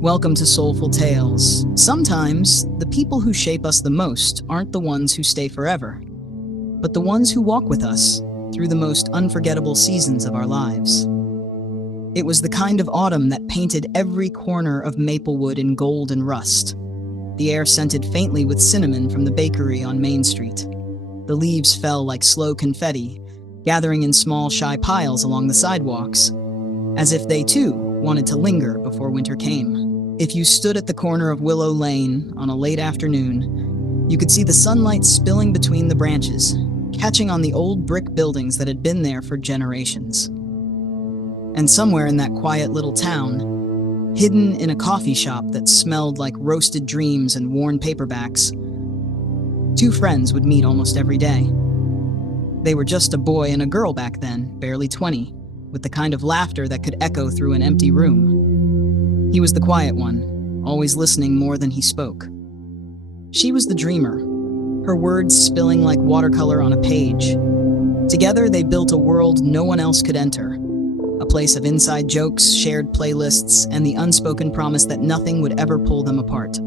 Welcome to Soulful Tales. Sometimes, the people who shape us the most aren't the ones who stay forever, but the ones who walk with us through the most unforgettable seasons of our lives. It was the kind of autumn that painted every corner of Maplewood in gold and rust. The air scented faintly with cinnamon from the bakery on Main Street. The leaves fell like slow confetti, gathering in small, shy piles along the sidewalks, as if they too wanted to linger before winter came. If you stood at the corner of Willow Lane on a late afternoon, you could see the sunlight spilling between the branches, catching on the old brick buildings that had been there for generations. And somewhere in that quiet little town, hidden in a coffee shop that smelled like roasted dreams and worn paperbacks, two friends would meet almost every day. They were just a boy and a girl back then, barely 20, with the kind of laughter that could echo through an empty room. He was the quiet one, always listening more than he spoke. She was the dreamer, her words spilling like watercolor on a page. Together, they built a world no one else could enter, a place of inside jokes, shared playlists, and the unspoken promise that nothing would ever pull them apart.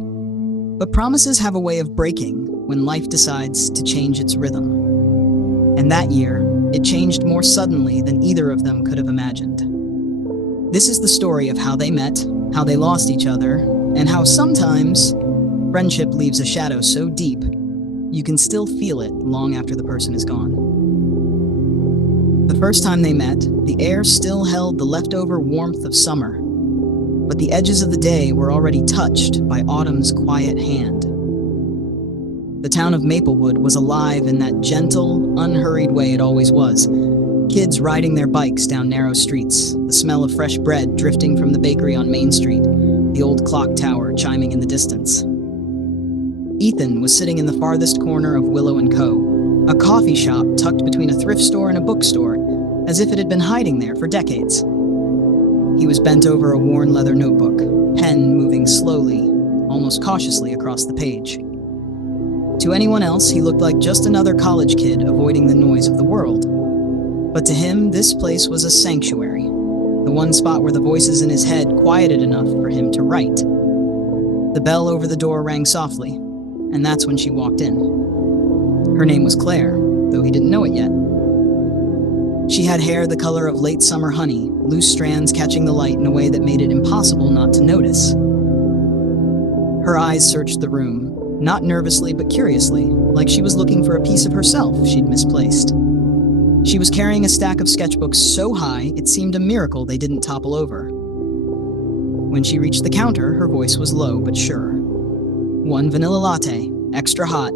But promises have a way of breaking when life decides to change its rhythm. And that year, it changed more suddenly than either of them could have imagined. This is the story of how they met, how they lost each other, and how sometimes friendship leaves a shadow so deep you can still feel it long after the person is gone. The first time they met, the air still held the leftover warmth of summer, but the edges of the day were already touched by autumn's quiet hand. The town of Maplewood was alive in that gentle, unhurried way it always was. Kids riding their bikes down narrow streets, the smell of fresh bread drifting from the bakery on Main Street, the old clock tower chiming in the distance. Ethan was sitting in the farthest corner of Willow & Co., a coffee shop tucked between a thrift store and a bookstore, as if it had been hiding there for decades. He was bent over a worn leather notebook, pen moving slowly, almost cautiously across the page. To anyone else, he looked like just another college kid avoiding the noise of the world. But to him, this place was a sanctuary, the one spot where the voices in his head quieted enough for him to write. The bell over the door rang softly, and that's when she walked in. Her name was Claire, though he didn't know it yet. She had hair the color of late summer honey, loose strands catching the light in a way that made it impossible not to notice. Her eyes searched the room, not nervously but curiously, like she was looking for a piece of herself she'd misplaced. She was carrying a stack of sketchbooks so high it seemed a miracle they didn't topple over. When she reached the counter, her voice was low but sure. 1 vanilla latte, extra hot,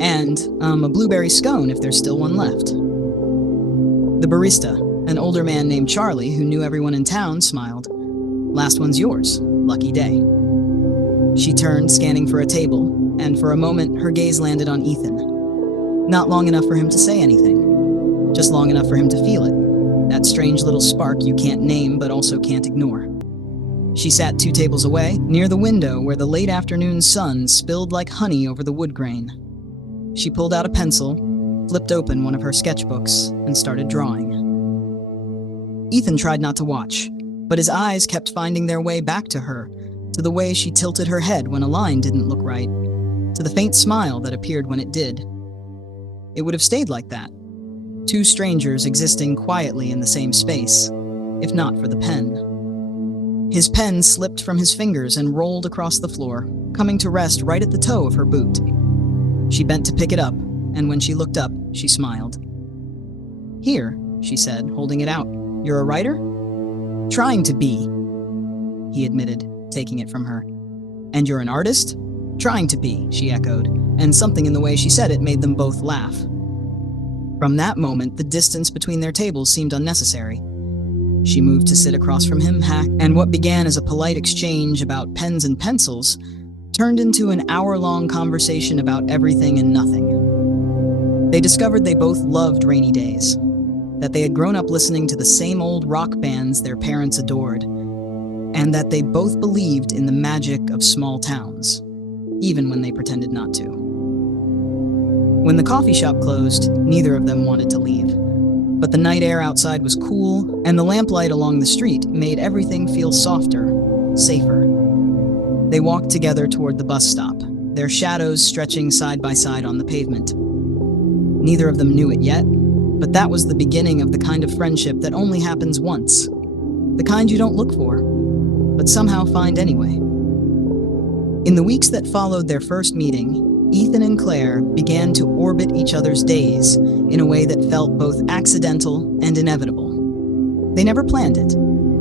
and, a blueberry scone if there's still one left. The barista, an older man named Charlie who knew everyone in town, smiled. Last one's yours. Lucky day. She turned, scanning for a table, and for a moment her gaze landed on Ethan. Not long enough for him to say anything. Just long enough for him to feel it. That strange little spark you can't name but also can't ignore. She sat 2 tables away, near the window where the late afternoon sun spilled like honey over the wood grain. She pulled out a pencil, flipped open one of her sketchbooks, and started drawing. Ethan tried not to watch, but his eyes kept finding their way back to her, to the way she tilted her head when a line didn't look right, to the faint smile that appeared when it did. It would have stayed like that. 2 strangers existing quietly in the same space, if not for the pen. His pen slipped from his fingers and rolled across the floor, coming to rest right at the toe of her boot. She bent to pick it up, and when she looked up, she smiled. "Here," she said, holding it out. "You're a writer?" "Trying to be," he admitted, taking it from her. "And you're an artist?" "Trying to be," she echoed, and something in the way she said it made them both laugh. From that moment, the distance between their tables seemed unnecessary. She moved to sit across from him, and what began as a polite exchange about pens and pencils turned into an hour-long conversation about everything and nothing. They discovered they both loved rainy days, that they had grown up listening to the same old rock bands their parents adored, and that they both believed in the magic of small towns, even when they pretended not to. When the coffee shop closed, neither of them wanted to leave. But the night air outside was cool, and the lamplight along the street made everything feel softer, safer. They walked together toward the bus stop, their shadows stretching side by side on the pavement. Neither of them knew it yet, but that was the beginning of the kind of friendship that only happens once. The kind you don't look for, but somehow find anyway. In the weeks that followed their first meeting, Ethan and Claire began to orbit each other's days in a way that felt both accidental and inevitable. They never planned it,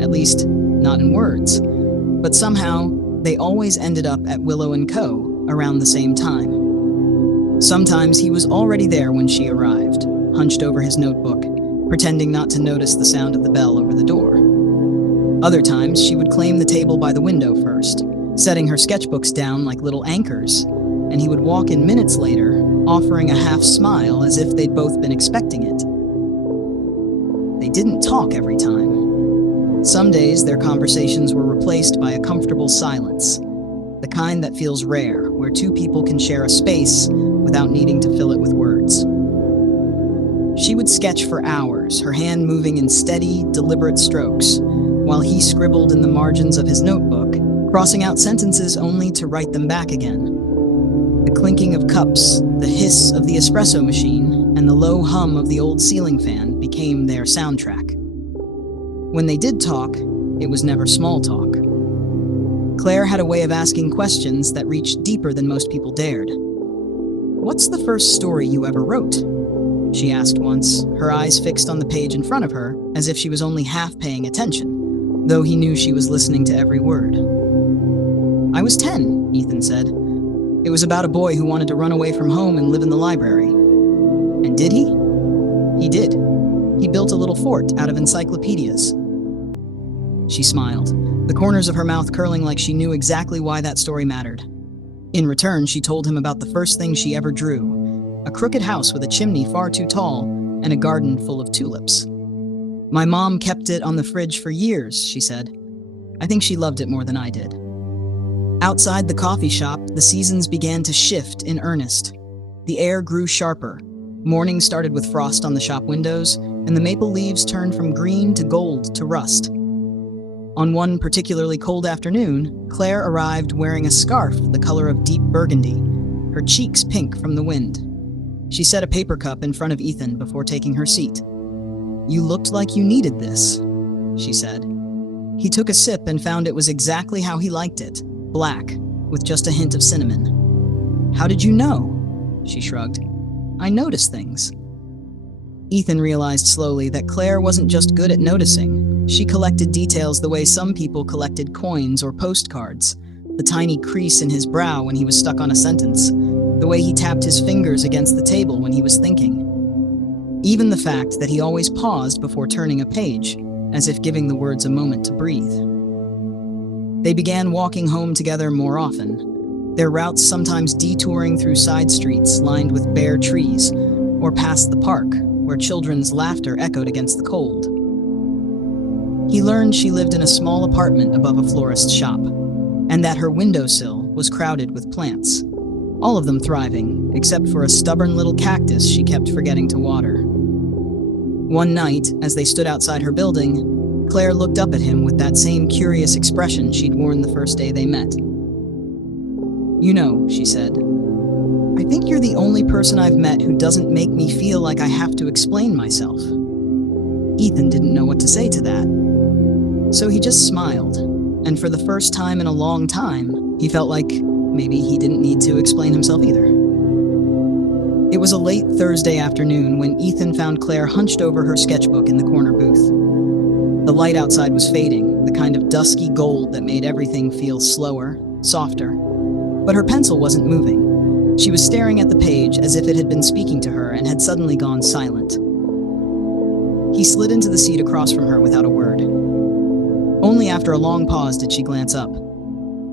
at least not in words, but somehow they always ended up at Willow & Co. around the same time. Sometimes he was already there when she arrived, hunched over his notebook, pretending not to notice the sound of the bell over the door. Other times, she would claim the table by the window first, setting her sketchbooks down like little anchors, and he would walk in minutes later, offering a half smile as if they'd both been expecting it. They didn't talk every time. Some days, their conversations were replaced by a comfortable silence, the kind that feels rare, where two people can share a space without needing to fill it with words. She would sketch for hours, her hand moving in steady, deliberate strokes, while he scribbled in the margins of his notebook, crossing out sentences only to write them back again. The clinking of cups, the hiss of the espresso machine, and the low hum of the old ceiling fan became their soundtrack. When they did talk, it was never small talk. Claire had a way of asking questions that reached deeper than most people dared. "What's the first story you ever wrote?" she asked once, her eyes fixed on the page in front of her, as if she was only half paying attention, though he knew she was listening to every word. "I was 10, Ethan said. "It was about a boy who wanted to run away from home and live in the library." "And did he?" "He did. He built a little fort out of encyclopedias." She smiled, the corners of her mouth curling like she knew exactly why that story mattered. In return, she told him about the first thing she ever drew, a crooked house with a chimney far too tall and a garden full of tulips. "My mom kept it on the fridge for years," she said. "I think she loved it more than I did." Outside the coffee shop, the seasons began to shift in earnest. The air grew sharper. Morning started with frost on the shop windows, and the maple leaves turned from green to gold to rust. On one particularly cold afternoon, Claire arrived wearing a scarf the color of deep burgundy, her cheeks pink from the wind. She set a paper cup in front of Ethan before taking her seat. "You looked like you needed this," she said. He took a sip and found it was exactly how he liked it, black, with just a hint of cinnamon. "How did you know?" she shrugged. "I notice things." Ethan realized slowly that Claire wasn't just good at noticing. She collected details the way some people collected coins or postcards, the tiny crease in his brow when he was stuck on a sentence, the way he tapped his fingers against the table when he was thinking. Even the fact that he always paused before turning a page, as if giving the words a moment to breathe. They began walking home together more often, their routes sometimes detouring through side streets lined with bare trees, or past the park, where children's laughter echoed against the cold. He learned she lived in a small apartment above a florist's shop, and that her windowsill was crowded with plants, all of them thriving, except for a stubborn little cactus she kept forgetting to water. One night, as they stood outside her building, Claire looked up at him with that same curious expression she'd worn the first day they met. "You know," she said, "I think you're the only person I've met who doesn't make me feel like I have to explain myself." Ethan didn't know what to say to that. So he just smiled, and for the first time in a long time, he felt like maybe he didn't need to explain himself either. It was a late Thursday afternoon when Ethan found Claire hunched over her sketchbook in the corner booth. The light outside was fading, the kind of dusky gold that made everything feel slower, softer. But her pencil wasn't moving. She was staring at the page as if it had been speaking to her and had suddenly gone silent. He slid into the seat across from her without a word. Only after a long pause did she glance up.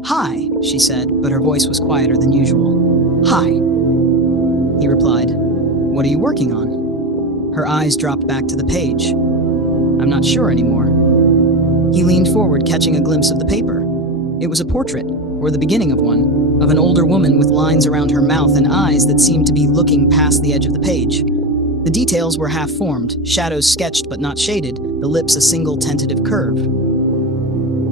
"Hi," she said, but her voice was quieter than usual. "Hi," he replied. "What are you working on?" Her eyes dropped back to the page. "I'm not sure anymore." He leaned forward, catching a glimpse of the paper. It was a portrait, or the beginning of one, of an older woman with lines around her mouth and eyes that seemed to be looking past the edge of the page. The details were half-formed, shadows sketched but not shaded, the lips a single tentative curve.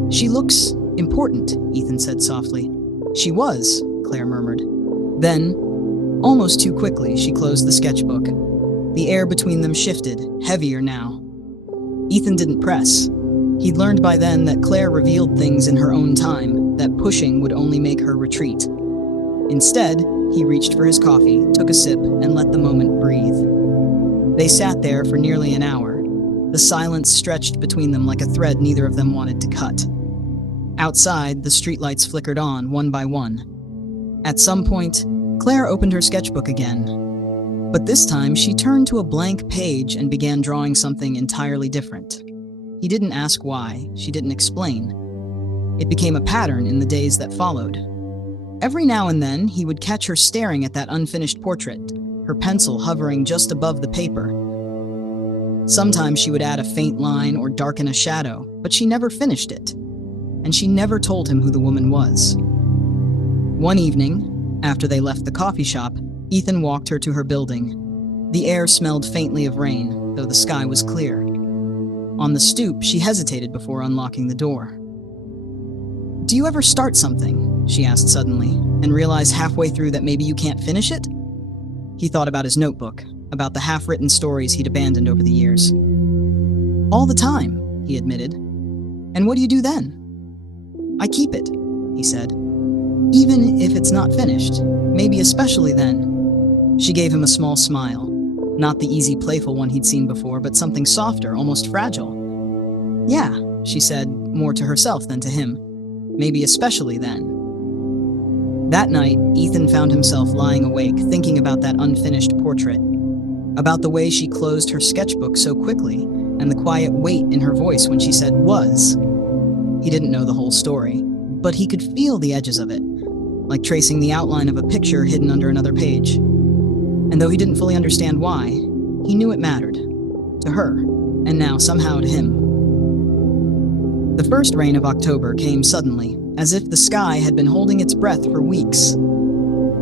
"She looks important," Ethan said softly. She was, Claire murmured. Then, almost too quickly, she closed the sketchbook. The air between them shifted, heavier now. Ethan didn't press. He'd learned by then that Claire revealed things in her own time, that pushing would only make her retreat. Instead, he reached for his coffee, took a sip, and let the moment breathe. They sat there for nearly an hour. The silence stretched between them like a thread neither of them wanted to cut. Outside, the streetlights flickered on, one by one. At some point, Claire opened her sketchbook again. But this time, she turned to a blank page and began drawing something entirely different. He didn't ask why, she didn't explain. It became a pattern in the days that followed. Every now and then, he would catch her staring at that unfinished portrait, her pencil hovering just above the paper. Sometimes she would add a faint line or darken a shadow, but she never finished it. And she never told him who the woman was. One evening, after they left the coffee shop, Ethan walked her to her building. The air smelled faintly of rain, though the sky was clear. On the stoop, she hesitated before unlocking the door. "Do you ever start something?" she asked suddenly, "and realize halfway through that maybe you can't finish it?" He thought about his notebook, about the half-written stories he'd abandoned over the years. "All the time," he admitted. "And what do you do then?" "I keep it," he said. "Even if it's not finished, maybe especially then." She gave him a small smile, not the easy, playful one he'd seen before, but something softer, almost fragile. "Yeah," she said, more to herself than to him. "Maybe especially then." That night, Ethan found himself lying awake, thinking about that unfinished portrait, about the way she closed her sketchbook so quickly, and the quiet weight in her voice when she said "was." He didn't know the whole story, but he could feel the edges of it, like tracing the outline of a picture hidden under another page. And though he didn't fully understand why, he knew it mattered. To her, and now somehow to him. The first rain of October came suddenly, as if the sky had been holding its breath for weeks.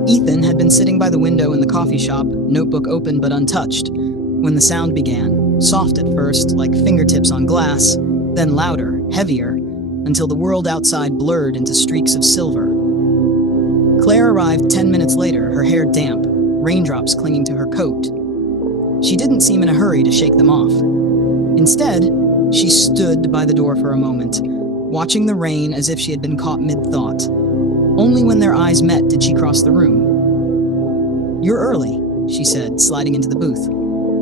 Ethan had been sitting by the window in the coffee shop, notebook open but untouched, when the sound began, soft at first, like fingertips on glass, then louder, heavier, until the world outside blurred into streaks of silver. Claire arrived 10 minutes later, her hair damp, raindrops clinging to her coat. She didn't seem in a hurry to shake them off. Instead, she stood by the door for a moment, watching the rain as if she had been caught mid-thought. Only when their eyes met did she cross the room. "You're early," she said, sliding into the booth.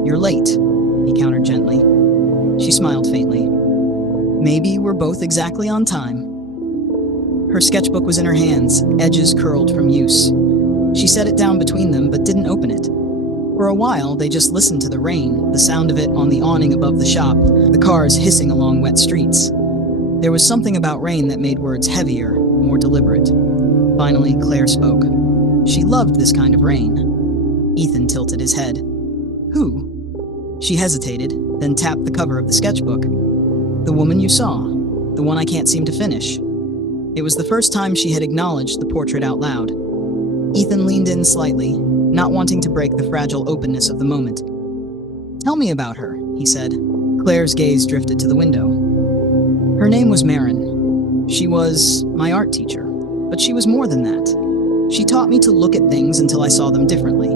"You're late," he countered gently. She smiled faintly. "Maybe we're both exactly on time." Her sketchbook was in her hands, edges curled from use. She set it down between them, but didn't open it. For a while, they just listened to the rain, the sound of it on the awning above the shop, the cars hissing along wet streets. There was something about rain that made words heavier, more deliberate. Finally, Claire spoke. She loved this kind of rain. Ethan tilted his head. "Who?" She hesitated, then tapped the cover of the sketchbook. "The woman you saw, the one I can't seem to finish." It was the first time she had acknowledged the portrait out loud. Ethan leaned in slightly, not wanting to break the fragile openness of the moment. "Tell me about her," he said. Claire's gaze drifted to the window. "Her name was Marin. She was my art teacher, but she was more than that. She taught me to look at things until I saw them differently.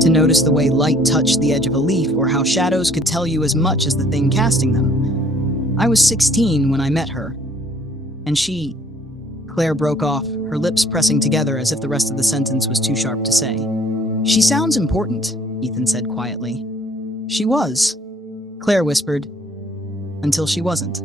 To notice the way light touched the edge of a leaf or how shadows could tell you as much as the thing casting them. I was 16 when I met her, and she..." Claire broke off, her lips pressing together as if the rest of the sentence was too sharp to say. "She sounds important," Ethan said quietly. "She was," Claire whispered, "until she wasn't."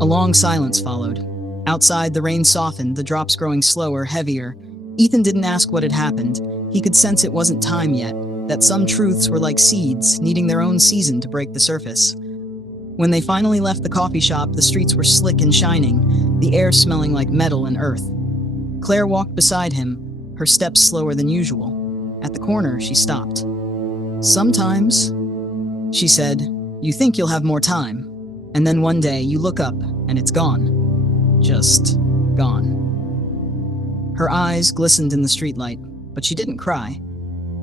A long silence followed. Outside, the rain softened, the drops growing slower, heavier. Ethan didn't ask what had happened. He could sense it wasn't time yet, that some truths were like seeds, needing their own season to break the surface. When they finally left the coffee shop, the streets were slick and shining, the air smelling like metal and earth. Claire walked beside him, her steps slower than usual. At the corner, she stopped. "Sometimes," she said, "you think you'll have more time, and then one day you look up and it's gone. Just gone." Her eyes glistened in the streetlight, but she didn't cry.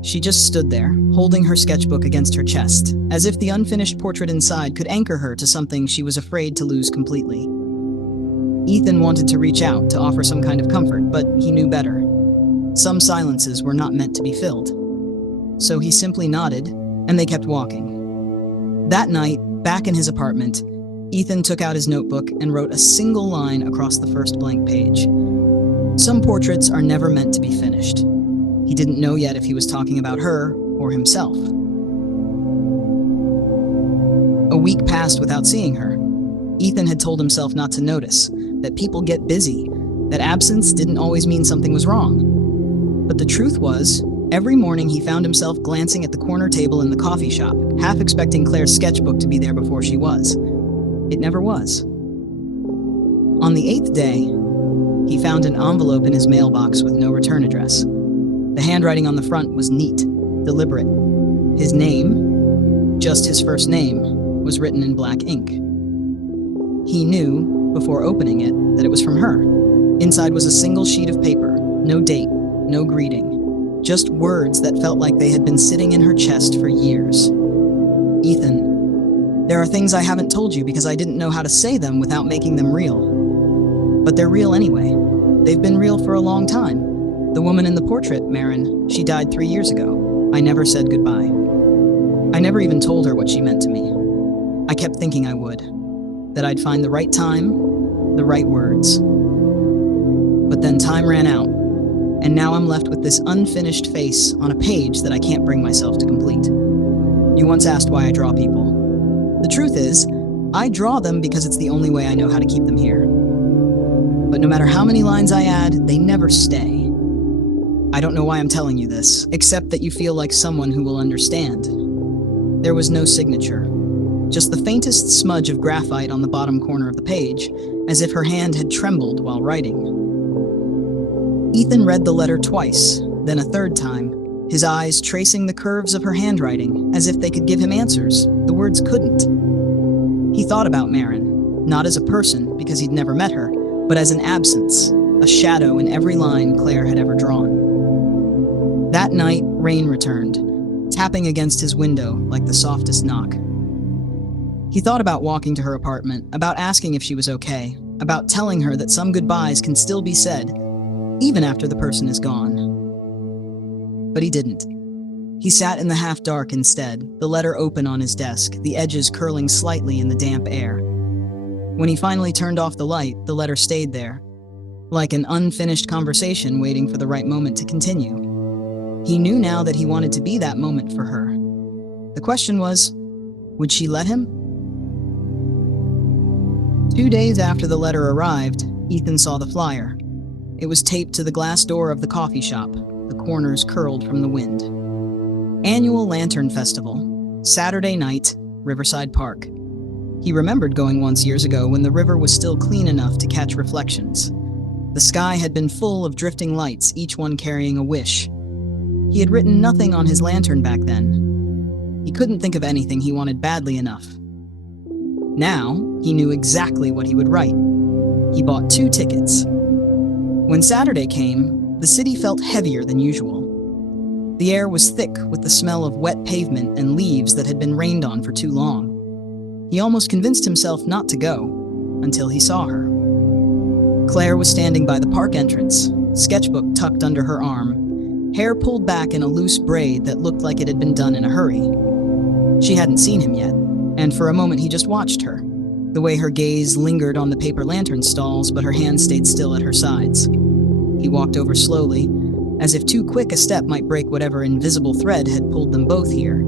She just stood there, holding her sketchbook against her chest, as if the unfinished portrait inside could anchor her to something she was afraid to lose completely. Ethan wanted to reach out to offer some kind of comfort, but he knew better. Some silences were not meant to be filled. So he simply nodded, and they kept walking. That night, back in his apartment, Ethan took out his notebook and wrote a single line across the first blank page. Some portraits are never meant to be finished. He didn't know yet if he was talking about her or himself. A week passed without seeing her. Ethan had told himself not to notice, that people get busy, that absence didn't always mean something was wrong. But the truth was, every morning he found himself glancing at the corner table in the coffee shop, half expecting Claire's sketchbook to be there before she was. It never was. On the 8th day, he found an envelope in his mailbox with no return address. The handwriting on the front was neat, deliberate. His name, just his first name, was written in black ink. He knew, before opening it, that it was from her. Inside was a single sheet of paper, no date, no greeting, just words that felt like they had been sitting in her chest for years. Ethan, there are things I haven't told you because I didn't know how to say them without making them real. But they're real anyway. They've been real for a long time. The woman in the portrait, Marin, she died 3 years ago. I never said goodbye. I never even told her what she meant to me. I kept thinking I would. That I'd find the right time, the right words. But then time ran out, and now I'm left with this unfinished face on a page that I can't bring myself to complete. You once asked why I draw people. The truth is, I draw them because it's the only way I know how to keep them here. But no matter how many lines I add, they never stay. I don't know why I'm telling you this, except that you feel like someone who will understand. There was no signature, just the faintest smudge of graphite on the bottom corner of the page, as if her hand had trembled while writing. Ethan read the letter twice, then a third time, his eyes tracing the curves of her handwriting as if they could give him answers the words couldn't. He thought about Marin, not as a person because he'd never met her, but as an absence, a shadow in every line Claire had ever drawn. That night, rain returned, tapping against his window like the softest knock. He thought about walking to her apartment, about asking if she was okay, about telling her that some goodbyes can still be said, even after the person is gone. But he didn't. He sat in the half-dark instead, the letter open on his desk, the edges curling slightly in the damp air. When he finally turned off the light, the letter stayed there, like an unfinished conversation waiting for the right moment to continue. He knew now that he wanted to be that moment for her. The question was, would she let him? 2 days after the letter arrived, Ethan saw the flyer. It was taped to the glass door of the coffee shop, the corners curled from the wind. Annual Lantern Festival, Saturday night, Riverside Park. He remembered going once years ago when the river was still clean enough to catch reflections. The sky had been full of drifting lights, each one carrying a wish. He had written nothing on his lantern back then. He couldn't think of anything he wanted badly enough. Now, he knew exactly what he would write. He bought 2 tickets. When Saturday came, the city felt heavier than usual. The air was thick with the smell of wet pavement and leaves that had been rained on for too long. He almost convinced himself not to go, until he saw her. Claire was standing by the park entrance, sketchbook tucked under her arm, hair pulled back in a loose braid that looked like it had been done in a hurry. She hadn't seen him yet, and for a moment he just watched her, the way her gaze lingered on the paper lantern stalls, but her hands stayed still at her sides. He walked over slowly, as if too quick a step might break whatever invisible thread had pulled them both here.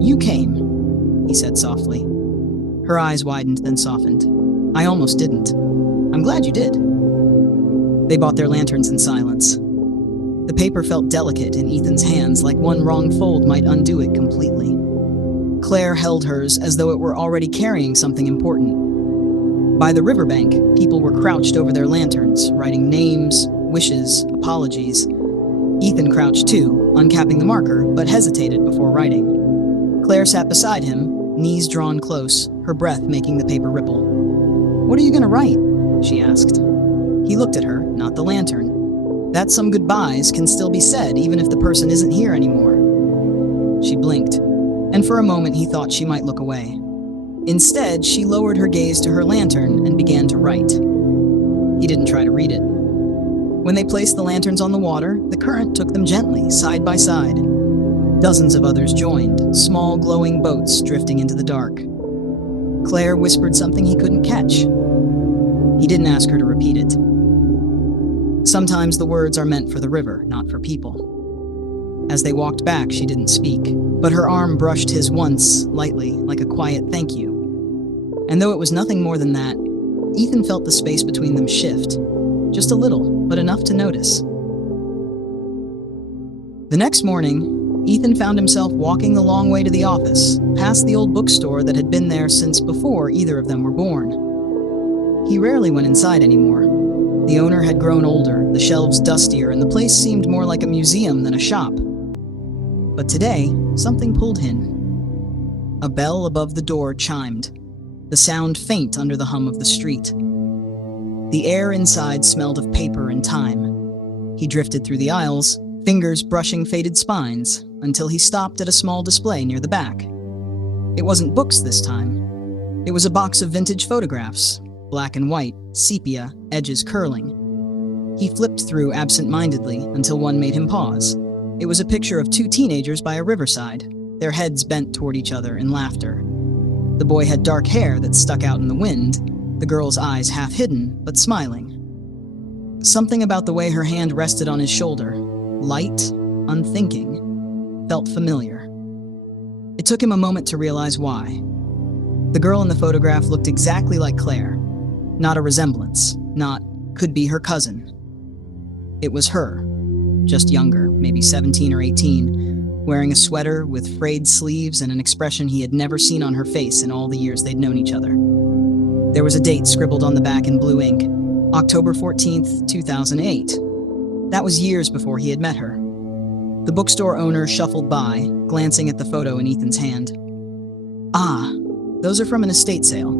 "You came," he said softly. Her eyes widened, then softened. "I almost didn't. I'm glad you did." They bought their lanterns in silence. The paper felt delicate in Ethan's hands, like one wrong fold might undo it completely. Claire held hers as though it were already carrying something important. By the riverbank, people were crouched over their lanterns, writing names, wishes, apologies. Ethan crouched too, uncapping the marker, but hesitated before writing. Claire sat beside him, knees drawn close, her breath making the paper ripple. "What are you going to write?" she asked. He looked at her, not the lantern. That some goodbyes can still be said even if the person isn't here anymore. She blinked, and for a moment he thought she might look away. Instead, she lowered her gaze to her lantern and began to write. He didn't try to read it. When they placed the lanterns on the water, the current took them gently, side by side. Dozens of others joined, small glowing boats drifting into the dark. Claire whispered something he couldn't catch. He didn't ask her to repeat it. Sometimes the words are meant for the river, not for people. As they walked back, she didn't speak, but her arm brushed his once, lightly, like a quiet thank you. And though it was nothing more than that, Ethan felt the space between them shift. Just a little, but enough to notice. The next morning, Ethan found himself walking the long way to the office, past the old bookstore that had been there since before either of them were born. He rarely went inside anymore. The owner had grown older, the shelves dustier, and the place seemed more like a museum than a shop. But today, something pulled him. A bell above the door chimed, the sound faint under the hum of the street. The air inside smelled of paper and time. He drifted through the aisles, fingers brushing faded spines, until he stopped at a small display near the back. It wasn't books this time. It was a box of vintage photographs, black and white, sepia, edges curling. He flipped through absent-mindedly until one made him pause. It was a picture of two teenagers by a riverside, their heads bent toward each other in laughter. The boy had dark hair that stuck out in the wind, the girl's eyes half hidden, but smiling. Something about the way her hand rested on his shoulder, light, unthinking, felt familiar. It took him a moment to realize why. The girl in the photograph looked exactly like Claire. Not a resemblance, not could be her cousin. It was her, just younger, maybe 17 or 18, wearing a sweater with frayed sleeves and an expression he had never seen on her face in all the years they'd known each other. There was a date scribbled on the back in blue ink, October 14th, 2008. That was years before he had met her. The bookstore owner shuffled by, glancing at the photo in Ethan's hand. Ah, those are from an estate sale.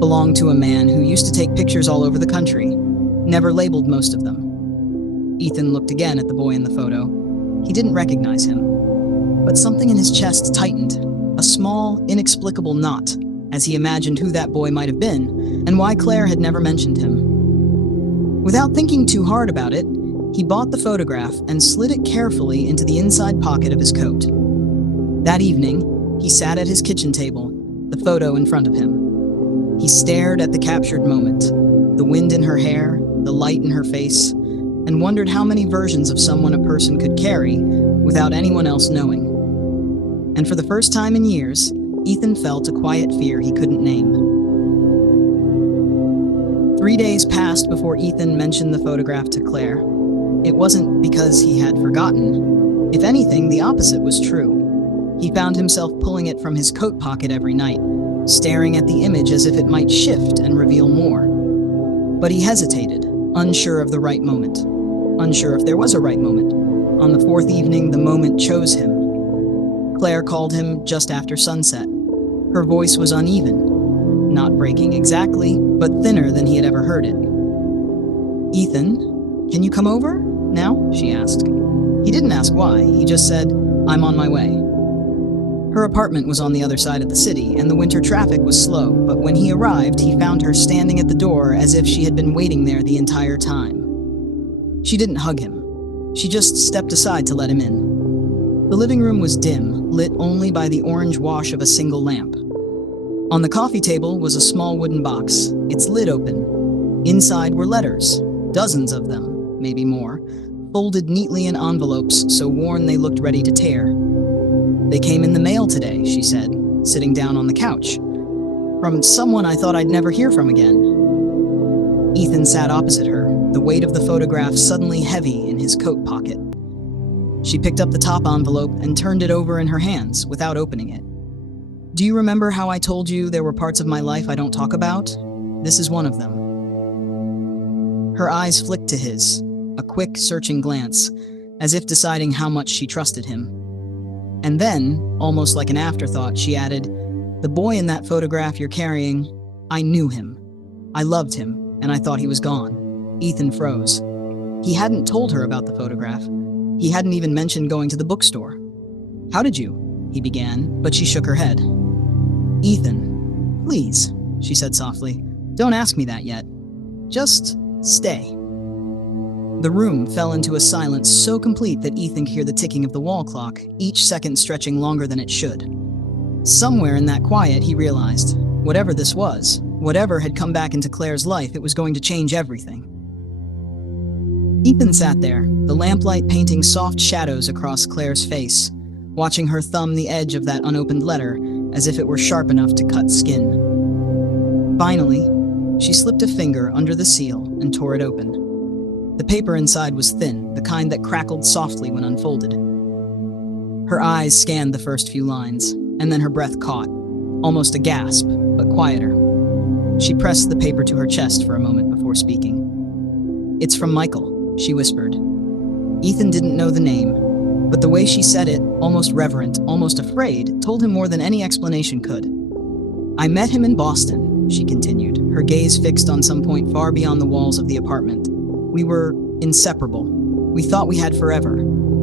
Belonged to a man who used to take pictures all over the country, never labeled most of them. Ethan looked again at the boy in the photo. He didn't recognize him, but something in his chest tightened, a small, inexplicable knot, as he imagined who that boy might have been and why Claire had never mentioned him. Without thinking too hard about it, he bought the photograph and slid it carefully into the inside pocket of his coat. That evening, he sat at his kitchen table, the photo in front of him. He stared at the captured moment, the wind in her hair, the light in her face, and wondered how many versions of someone a person could carry without anyone else knowing. And for the first time in years, Ethan felt a quiet fear he couldn't name. 3 days passed before Ethan mentioned the photograph to Claire. It wasn't because he had forgotten. If anything, the opposite was true. He found himself pulling it from his coat pocket every night, staring at the image as if it might shift and reveal more. But he hesitated, unsure of the right moment. Unsure if there was a right moment. On the fourth evening, the moment chose him. Claire called him just after sunset. Her voice was uneven, not breaking exactly, but thinner than he had ever heard it. "Ethan, can you come over now?" she asked. He didn't ask why, he just said, "I'm on my way." Her apartment was on the other side of the city, and the winter traffic was slow, but when he arrived, he found her standing at the door as if she had been waiting there the entire time. She didn't hug him. She just stepped aside to let him in. The living room was dim, lit only by the orange wash of a single lamp. On the coffee table was a small wooden box, its lid open. Inside were letters, dozens of them, maybe more, folded neatly in envelopes so worn they looked ready to tear. "They came in the mail today," she said, sitting down on the couch. "From someone I thought I'd never hear from again." Ethan sat opposite her, the weight of the photograph suddenly heavy in his coat pocket. She picked up the top envelope and turned it over in her hands without opening it. "Do you remember how I told you there were parts of my life I don't talk about? This is one of them." Her eyes flicked to his, a quick, searching glance, as if deciding how much she trusted him. And then, almost like an afterthought, she added, "The boy in that photograph you're carrying, I knew him. I loved him, and I thought he was gone." Ethan froze. He hadn't told her about the photograph. He hadn't even mentioned going to the bookstore. "How did you?" he began, but she shook her head. "Ethan, please," she said softly, "don't ask me that yet. Just Stay. The room fell into a silence so complete that Ethan could hear the ticking of the wall clock, each second stretching longer than it should. Somewhere in that quiet, he realized, whatever this was, whatever had come back into Claire's life, it was going to change everything. Ethan sat there, the lamplight painting soft shadows across Claire's face, watching her thumb the edge of that unopened letter as if it were sharp enough to cut skin. Finally, she slipped a finger under the seal and tore it open. The paper inside was thin, the kind that crackled softly when unfolded. Her eyes scanned the first few lines, and then her breath caught, almost a gasp, but quieter. She pressed the paper to her chest for a moment before speaking. "It's from Michael," she whispered. Ethan didn't know the name, but the way she said it, almost reverent, almost afraid, told him more than any explanation could. "I met him in Boston," she continued, her gaze fixed on some point far beyond the walls of the apartment. "We were inseparable. We thought we had forever.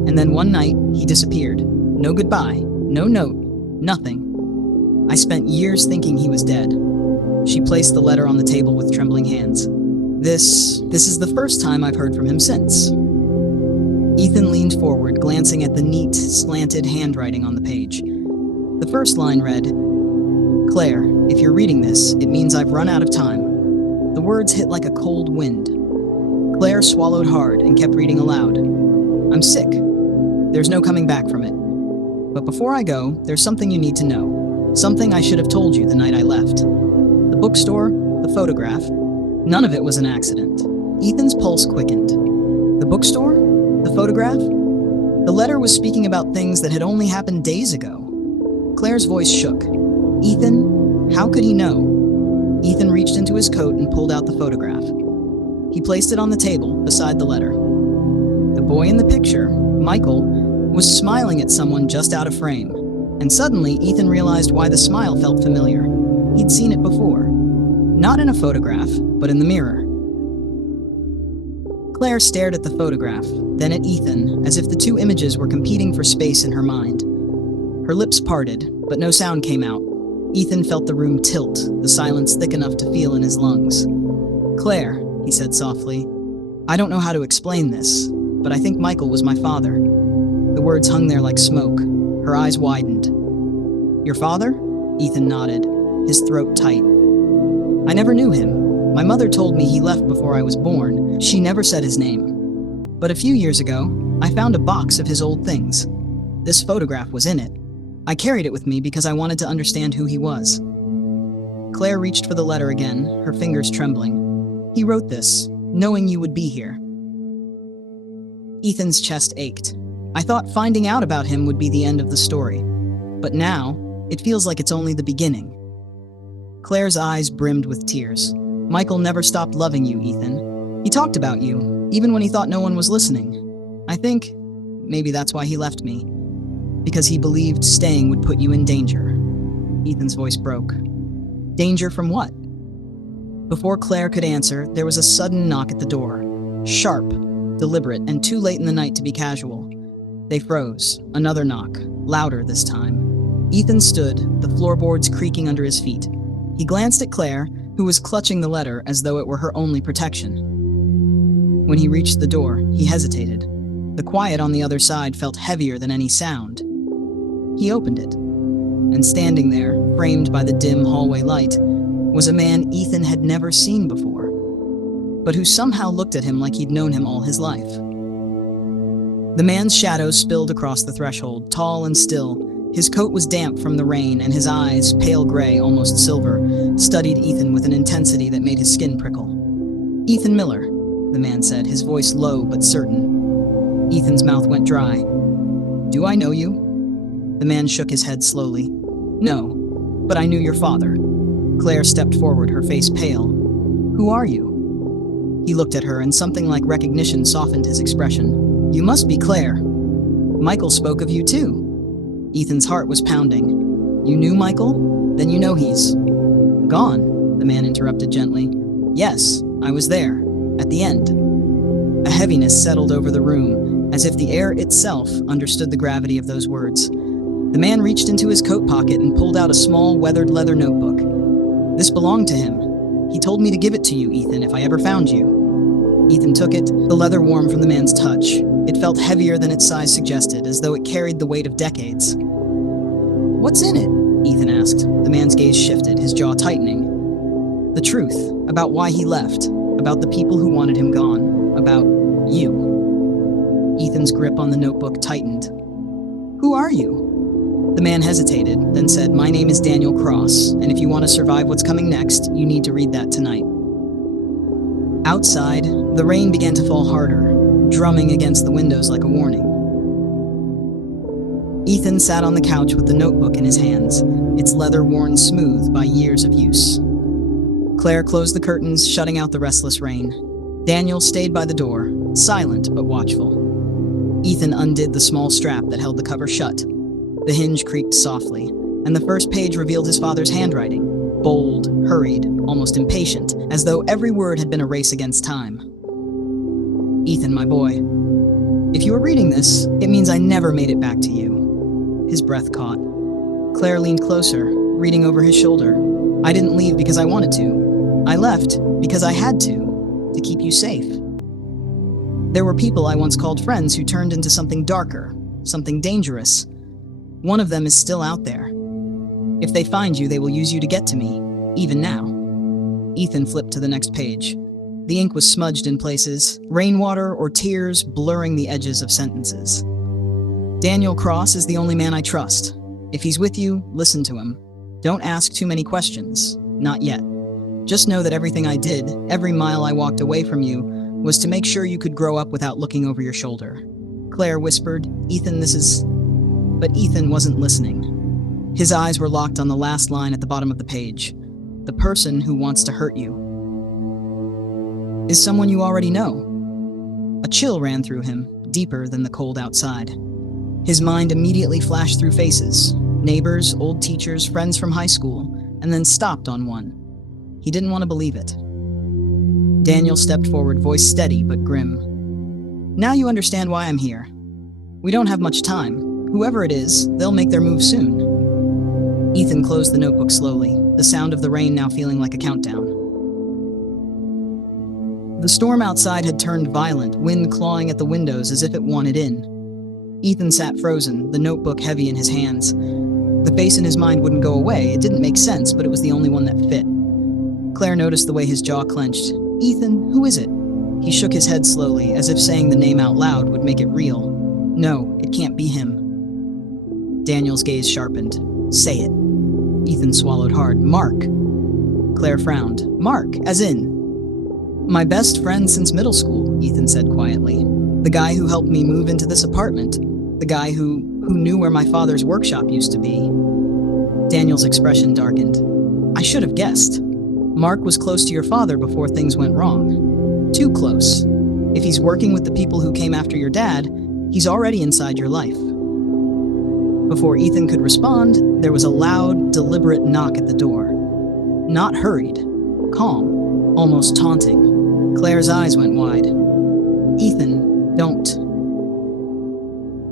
And then one night, he disappeared. No goodbye, no note, nothing. I spent years thinking he was dead." She placed the letter on the table with trembling hands. This is the first time I've heard from him since." Ethan leaned forward, glancing at the neat, slanted handwriting on the page. The first line read, "Claire, if you're reading this, it means I've run out of time." The words hit like a cold wind. Claire swallowed hard and kept reading aloud. "I'm sick. There's no coming back from it. But before I go, there's something you need to know. Something I should have told you the night I left. The bookstore, the photograph, none of it was an accident." Ethan's pulse quickened. The bookstore? The photograph? The letter was speaking about things that had only happened days ago. Claire's voice shook. "Ethan, how could he know?" Ethan reached into his coat and pulled out the photograph. He placed it on the table beside the letter. The boy in the picture, Michael, was smiling at someone just out of frame. And suddenly, Ethan realized why the smile felt familiar. He'd seen it before. Not in a photograph, but in the mirror. Claire stared at the photograph, then at Ethan, as if the two images were competing for space in her mind. Her lips parted, but no sound came out. Ethan felt the room tilt, the silence thick enough to feel in his lungs. "Claire," he said softly, "I don't know how to explain this, but I think Michael was my father." The words hung there like smoke. Her eyes widened. "Your father?" Ethan nodded, his throat tight. "I never knew him. My mother told me he left before I was born. She never said his name. But a few years ago, I found a box of his old things. This photograph was in it. I carried it with me because I wanted to understand who he was." Claire reached for the letter again, her fingers trembling. "He wrote this, knowing you would be here." Ethan's chest ached. "I thought finding out about him would be the end of the story. But now, it feels like it's only the beginning." Claire's eyes brimmed with tears. "Michael never stopped loving you, Ethan. He talked about you, even when he thought no one was listening. I think maybe that's why he left me. Because he believed staying would put you in danger." Ethan's voice broke. "Danger from what?" Before Claire could answer, there was a sudden knock at the door. Sharp, deliberate, and too late in the night to be casual. They froze. Another knock, louder this time. Ethan stood, the floorboards creaking under his feet. He glanced at Claire, who was clutching the letter as though it were her only protection. When he reached the door, he hesitated. The quiet on the other side felt heavier than any sound. He opened it, and standing there, framed by the dim hallway light, was a man Ethan had never seen before, but who somehow looked at him like he'd known him all his life. The man's shadow spilled across the threshold, tall and still. His coat was damp from the rain, and his eyes, pale gray, almost silver, studied Ethan with an intensity that made his skin prickle. "Ethan Miller," the man said, his voice low but certain. Ethan's mouth went dry. "Do I know you?" The man shook his head slowly. "No, but I knew your father." Claire stepped forward, her face pale. "Who are you?" He looked at her, and something like recognition softened his expression. "You must be Claire. Michael spoke of you too." Ethan's heart was pounding. "You knew Michael? Then you know he's gone," the man interrupted gently. "Yes, I was there, at the end." A heaviness settled over the room, as if the air itself understood the gravity of those words. The man reached into his coat pocket and pulled out a small, weathered leather notebook. "This belonged to him. He told me to give it to you, Ethan, if I ever found you." Ethan took it, the leather warm from the man's touch. It felt heavier than its size suggested, as though it carried the weight of decades. "What's in it?" Ethan asked. The man's gaze shifted, his jaw tightening. "The truth, about why he left, about the people who wanted him gone, about you." Ethan's grip on the notebook tightened. "Who are you?" The man hesitated, then said, "My name is Daniel Cross, and if you want to survive what's coming next, you need to read that tonight." Outside, the rain began to fall harder, drumming against the windows like a warning. Ethan sat on the couch with the notebook in his hands, its leather worn smooth by years of use. Claire closed the curtains, shutting out the restless rain. Daniel stayed by the door, silent but watchful. Ethan undid the small strap that held the cover shut. The hinge creaked softly, and the first page revealed his father's handwriting, bold, hurried, almost impatient, as though every word had been a race against time. "Ethan, my boy, if you are reading this, it means I never made it back to you." His breath caught. Claire leaned closer, reading over his shoulder. "I didn't leave because I wanted to. I left because I had to keep you safe. There were people I once called friends who turned into something darker, something dangerous. One of them is still out there. If they find you, they will use you to get to me, even now." Ethan flipped to the next page. The ink was smudged in places, rainwater or tears blurring the edges of sentences. "Daniel Cross is the only man I trust. If he's with you, listen to him. Don't ask too many questions. Not yet. Just know that everything I did, every mile I walked away from you, was to make sure you could grow up without looking over your shoulder." Claire whispered, "Ethan, this is..." But Ethan wasn't listening. His eyes were locked on the last line at the bottom of the page. "The person who wants to hurt you is someone you already know." A chill ran through him, deeper than the cold outside. His mind immediately flashed through faces, neighbors, old teachers, friends from high school, and then stopped on one. He didn't want to believe it. Daniel stepped forward, voice steady but grim. "Now you understand why I'm here. We don't have much time. Whoever it is, they'll make their move soon." Ethan closed the notebook slowly, the sound of the rain now feeling like a countdown. The storm outside had turned violent, wind clawing at the windows as if it wanted in. Ethan sat frozen, the notebook heavy in his hands. The face in his mind wouldn't go away. It didn't make sense, but it was the only one that fit. Claire noticed the way his jaw clenched. "Ethan, who is it?" He shook his head slowly, as if saying the name out loud would make it real. "No, it can't be him." Daniel's gaze sharpened. "Say it." Ethan swallowed hard. "Mark." Claire frowned. "Mark, as in?" "My best friend since middle school," Ethan said quietly. "The guy who helped me move into this apartment. The guy who knew where my father's workshop used to be." Daniel's expression darkened. "I should have guessed. Mark was close to your father before things went wrong. Too close. If he's working with the people who came after your dad, he's already inside your life." Before Ethan could respond, there was a loud, deliberate knock at the door. Not hurried, calm, almost taunting. Claire's eyes went wide. "Ethan, don't."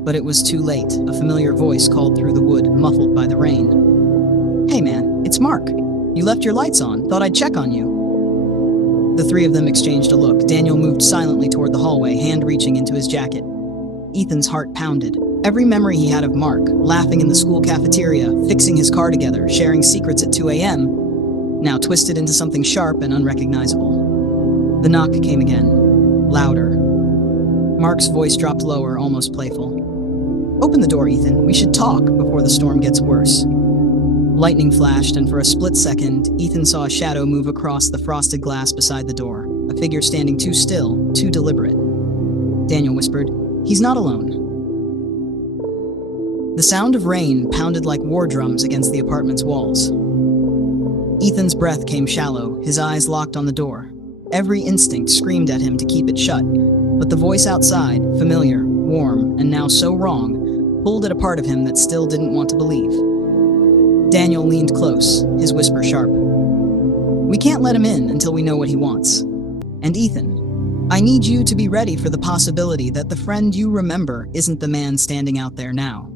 But it was too late. A familiar voice called through the wood, muffled by the rain. "Hey man, it's Mark. You left your lights on. Thought I'd check on you." The three of them exchanged a look. Daniel moved silently toward the hallway, hand reaching into his jacket. Ethan's heart pounded. Every memory he had of Mark, laughing in the school cafeteria, fixing his car together, sharing secrets at 2 a.m., now twisted into something sharp and unrecognizable. The knock came again, louder. Mark's voice dropped lower, almost playful. "Open the door, Ethan. We should talk before the storm gets worse." Lightning flashed, and for a split second, Ethan saw a shadow move across the frosted glass beside the door, a figure standing too still, too deliberate. Daniel whispered, "He's not alone." The sound of rain pounded like war drums against the apartment's walls. Ethan's breath came shallow, his eyes locked on the door. Every instinct screamed at him to keep it shut, but the voice outside, familiar, warm, and now so wrong, pulled at a part of him that still didn't want to believe. Daniel leaned close, his whisper sharp. "We can't let him in until we know what he wants. And Ethan, I need you to be ready for the possibility that the friend you remember isn't the man standing out there now."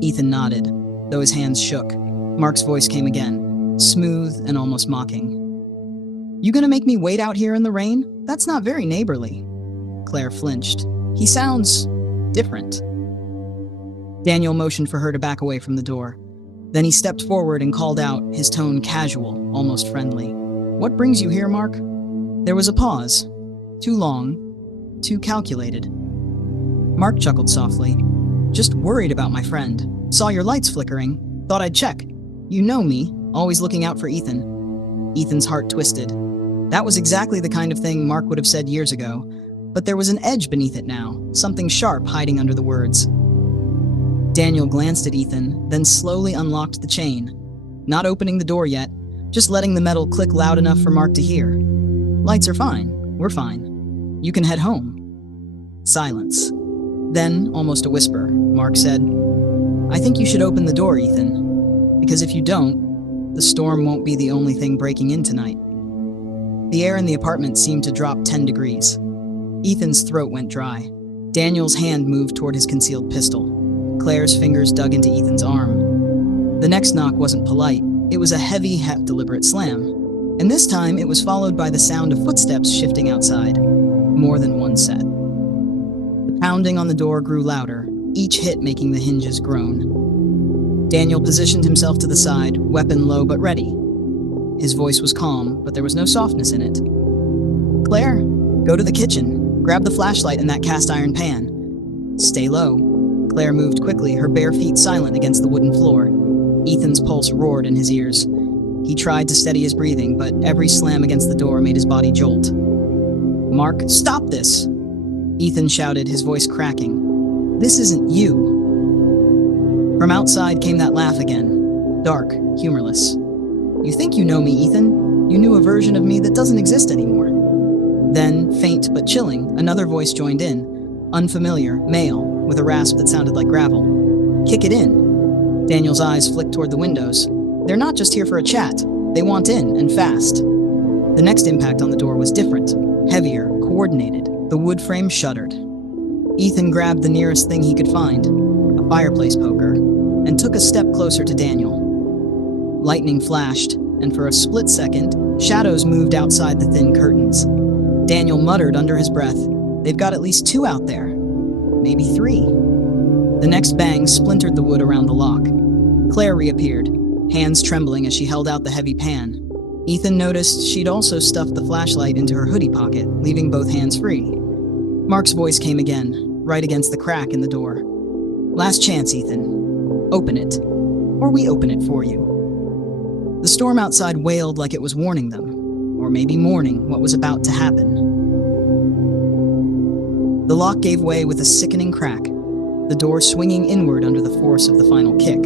Ethan nodded, though his hands shook. Mark's voice came again, smooth and almost mocking. You gonna make me wait out here in the rain? That's not very neighborly. Claire flinched. He sounds different. Daniel motioned for her to back away from the door. Then he stepped forward and called out, his tone casual, almost friendly. What brings you here, Mark? There was a pause. Too long, too calculated. Mark chuckled softly. Just worried about my friend. Saw your lights flickering. Thought I'd check. You know me, always looking out for Ethan. Ethan's heart twisted. That was exactly the kind of thing Mark would have said years ago, but there was an edge beneath it now, something sharp hiding under the words. Daniel glanced at Ethan, then slowly unlocked the chain. Not opening the door yet, just letting the metal click loud enough for Mark to hear. Lights are fine. We're fine. You can head home. Silence. Then, almost a whisper, Mark said, I think you should open the door, Ethan. Because if you don't, the storm won't be the only thing breaking in tonight. The air in the apartment seemed to drop 10 degrees. Ethan's throat went dry. Daniel's hand moved toward his concealed pistol. Claire's fingers dug into Ethan's arm. The next knock wasn't polite. It was a heavy, deliberate slam. And this time, it was followed by the sound of footsteps shifting outside. More than one set. The pounding on the door grew louder, each hit making the hinges groan. Daniel positioned himself to the side, weapon low but ready. His voice was calm, but there was no softness in it. Claire, go to the kitchen. Grab the flashlight and that cast iron pan. Stay low. Claire moved quickly, her bare feet silent against the wooden floor. Ethan's pulse roared in his ears. He tried to steady his breathing, but every slam against the door made his body jolt. Mark, stop this! Ethan shouted, his voice cracking. This isn't you. From outside came that laugh again. Dark, humorless. You think you know me, Ethan? You knew a version of me that doesn't exist anymore. Then, faint but chilling, another voice joined in. Unfamiliar, male, with a rasp that sounded like gravel. Kick it in. Daniel's eyes flicked toward the windows. They're not just here for a chat. They want in, and fast. The next impact on the door was different, heavier, coordinated. The wood frame shuddered. Ethan grabbed the nearest thing he could find, a fireplace poker, and took a step closer to Daniel. Lightning flashed, and for a split second, shadows moved outside the thin curtains. Daniel muttered under his breath, They've got at least 2 out there. Maybe 3. The next bang splintered the wood around the lock. Claire reappeared, hands trembling as she held out the heavy pan. Ethan noticed she'd also stuffed the flashlight into her hoodie pocket, leaving both hands free. Mark's voice came again, right against the crack in the door. Last chance, Ethan. Open it. Or we open it for you. The storm outside wailed like it was warning them, or maybe mourning what was about to happen. The lock gave way with a sickening crack, the door swinging inward under the force of the final kick.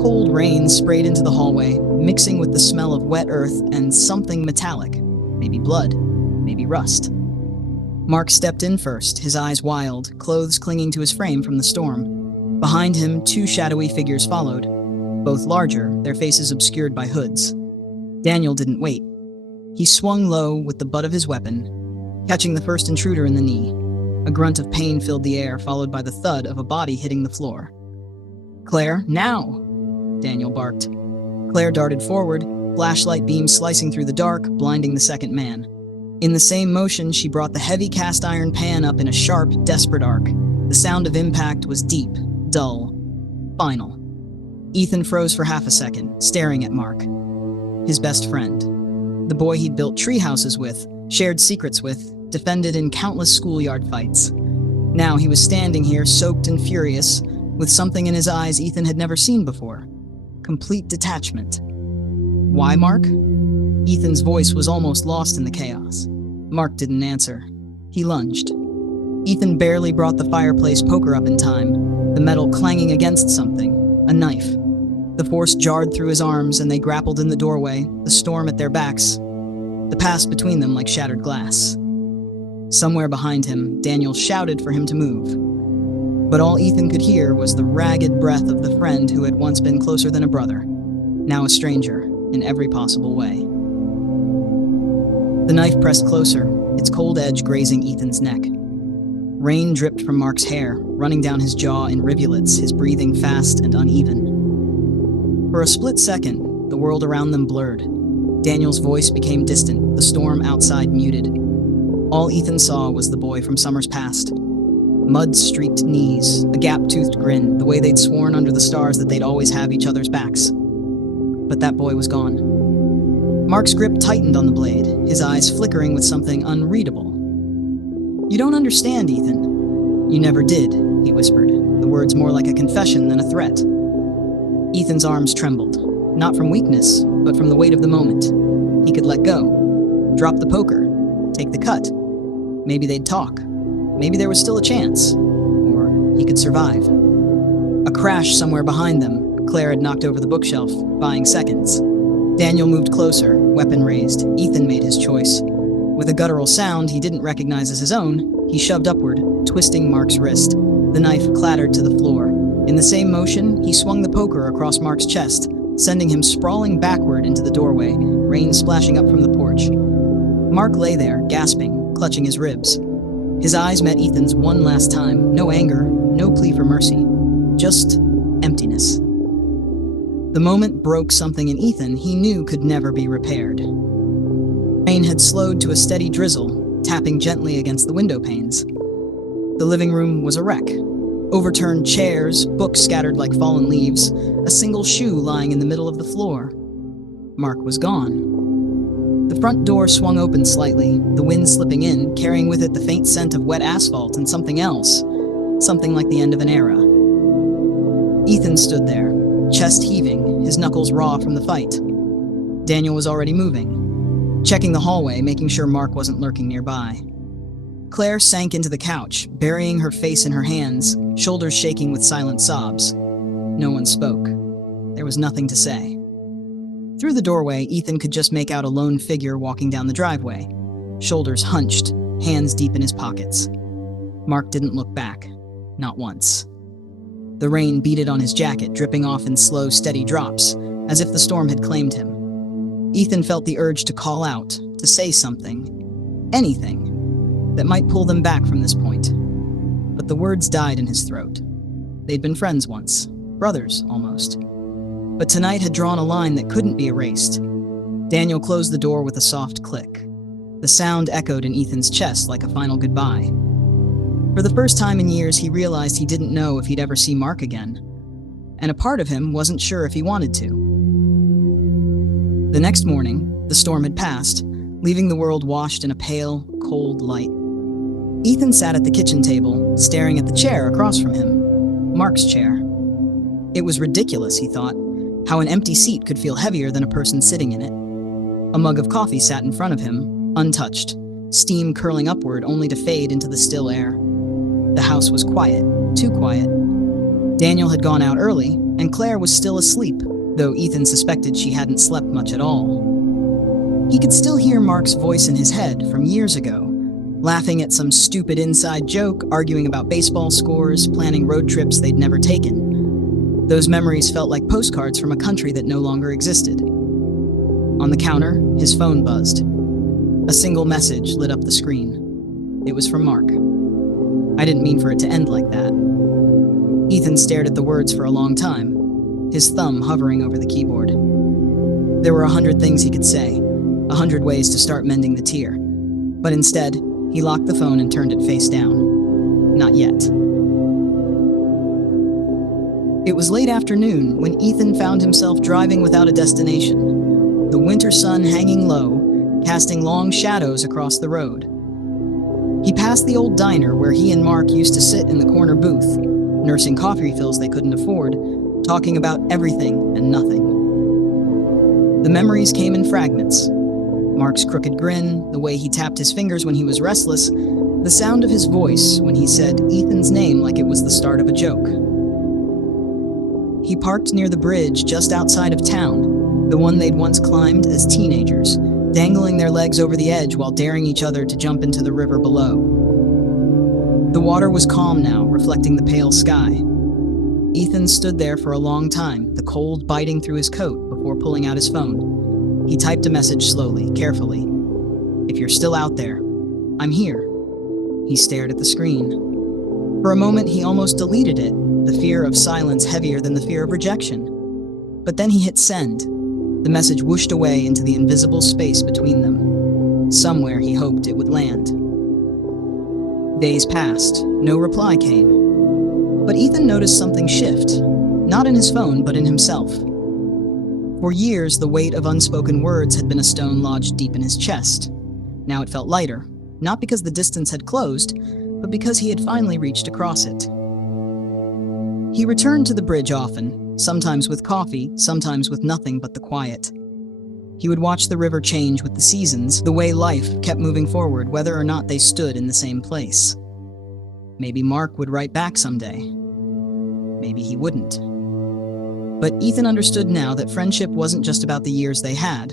Cold rain sprayed into the hallway, mixing with the smell of wet earth and something metallic. Maybe blood, maybe rust. Mark stepped in first, his eyes wild, clothes clinging to his frame from the storm. Behind him, 2 shadowy figures followed, both larger, their faces obscured by hoods. Daniel didn't wait. He swung low with the butt of his weapon, catching the first intruder in the knee. A grunt of pain filled the air, followed by the thud of a body hitting the floor. Claire, now! Daniel barked. Claire darted forward, flashlight beams slicing through the dark, blinding the second man. In the same motion, she brought the heavy cast iron pan up in a sharp, desperate arc. The sound of impact was deep, dull, final. Ethan froze for half a second, staring at Mark. His best friend. The boy he'd built tree houses with, shared secrets with, defended in countless schoolyard fights. Now he was standing here, soaked and furious, with something in his eyes Ethan had never seen before. Complete detachment. Why, Mark? Ethan's voice was almost lost in the chaos. Mark didn't answer. He lunged. Ethan barely brought the fireplace poker up in time, the metal clanging against something, a knife. The force jarred through his arms and they grappled in the doorway, the storm at their backs, the past between them like shattered glass. Somewhere behind him, Daniel shouted for him to move. But all Ethan could hear was the ragged breath of the friend who had once been closer than a brother, now a stranger, in every possible way. The knife pressed closer, its cold edge grazing Ethan's neck. Rain dripped from Mark's hair, running down his jaw in rivulets, his breathing fast and uneven. For a split second, the world around them blurred. Daniel's voice became distant, the storm outside muted. All Ethan saw was the boy from summers past. Mud-streaked knees, a gap-toothed grin, the way they'd sworn under the stars that they'd always have each other's backs. But that boy was gone. Mark's grip tightened on the blade, his eyes flickering with something unreadable. "You don't understand, Ethan. You never did," he whispered, the words more like a confession than a threat. Ethan's arms trembled, not from weakness, but from the weight of the moment. He could let go, drop the poker, take the cut. Maybe they'd talk. Maybe there was still a chance. Or he could survive. A crash somewhere behind them. Claire had knocked over the bookshelf, buying seconds. Daniel moved closer, weapon raised. Ethan made his choice. With a guttural sound he didn't recognize as his own, he shoved upward, twisting Mark's wrist. The knife clattered to the floor. In the same motion, he swung the poker across Mark's chest, sending him sprawling backward into the doorway, rain splashing up from the porch. Mark lay there, gasping, clutching his ribs. His eyes met Ethan's one last time. No anger, no plea for mercy. Just emptiness. The moment broke something in Ethan he knew could never be repaired. Rain had slowed to a steady drizzle, tapping gently against the window panes. The living room was a wreck. Overturned chairs, books scattered like fallen leaves, a single shoe lying in the middle of the floor. Mark was gone. The front door swung open slightly, the wind slipping in, carrying with it the faint scent of wet asphalt and something else, something like the end of an era. Ethan stood there, chest heaving, his knuckles raw from the fight. Daniel was already moving, checking the hallway, making sure Mark wasn't lurking nearby. Claire sank into the couch, burying her face in her hands, shoulders shaking with silent sobs. No one spoke. There was nothing to say. Through the doorway, Ethan could just make out a lone figure walking down the driveway, shoulders hunched, hands deep in his pockets. Mark didn't look back, not once. The rain beaded on his jacket, dripping off in slow, steady drops, as if the storm had claimed him. Ethan felt the urge to call out, to say something, anything, that might pull them back from this point. But the words died in his throat. They'd been friends once, brothers almost. But tonight had drawn a line that couldn't be erased. Daniel closed the door with a soft click. The sound echoed in Ethan's chest like a final goodbye. For the first time in years, he realized he didn't know if he'd ever see Mark again. And a part of him wasn't sure if he wanted to. The next morning, the storm had passed, leaving the world washed in a pale, cold light. Ethan sat at the kitchen table, staring at the chair across from him, Mark's chair. It was ridiculous, he thought, how an empty seat could feel heavier than a person sitting in it. A mug of coffee sat in front of him, untouched, steam curling upward only to fade into the still air. The house was quiet, too quiet. Daniel had gone out early, and Claire was still asleep, though Ethan suspected she hadn't slept much at all. He could still hear Mark's voice in his head from years ago, laughing at some stupid inside joke, arguing about baseball scores, planning road trips they'd never taken. Those memories felt like postcards from a country that no longer existed. On the counter, his phone buzzed. A single message lit up the screen. It was from Mark. I didn't mean for it to end like that. Ethan stared at the words for a long time, his thumb hovering over the keyboard. There were 100 things he could say, 100 ways to start mending the tear. But instead, he locked the phone and turned it face down. Not yet. It was late afternoon when Ethan found himself driving without a destination, the winter sun hanging low, casting long shadows across the road. He passed the old diner where he and Mark used to sit in the corner booth, nursing coffee refills they couldn't afford, talking about everything and nothing. The memories came in fragments. Mark's crooked grin, the way he tapped his fingers when he was restless, the sound of his voice when he said Ethan's name like it was the start of a joke. He parked near the bridge just outside of town, the one they'd once climbed as teenagers, dangling their legs over the edge while daring each other to jump into the river below. The water was calm now, reflecting the pale sky. Ethan stood there for a long time, the cold biting through his coat before pulling out his phone. He typed a message slowly, carefully. "If you're still out there, I'm here." He stared at the screen. For a moment, he almost deleted it, the fear of silence heavier than the fear of rejection. But then he hit send. The The message whooshed away into the invisible space between them. Somewhere he hoped it would land. Days passed. No reply came. But Ethan noticed something shift. Not in his phone, but in himself. For years, the weight of unspoken words had been a stone lodged deep in his chest. Now it felt lighter, not because the distance had closed, but because he had finally reached across it. He returned to the bridge often, sometimes with coffee, sometimes with nothing but the quiet. He would watch the river change with the seasons, the way life kept moving forward, whether or not they stood in the same place. Maybe Mark would write back someday. Maybe he wouldn't. But Ethan understood now that friendship wasn't just about the years they had.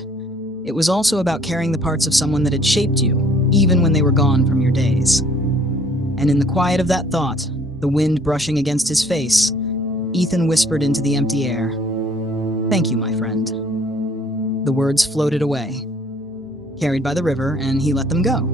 It was also about carrying the parts of someone that had shaped you, even when they were gone from your days. And in the quiet of that thought, the wind brushing against his face, Ethan whispered into the empty air, "Thank you, my friend." The words floated away, carried by the river, and he let them go.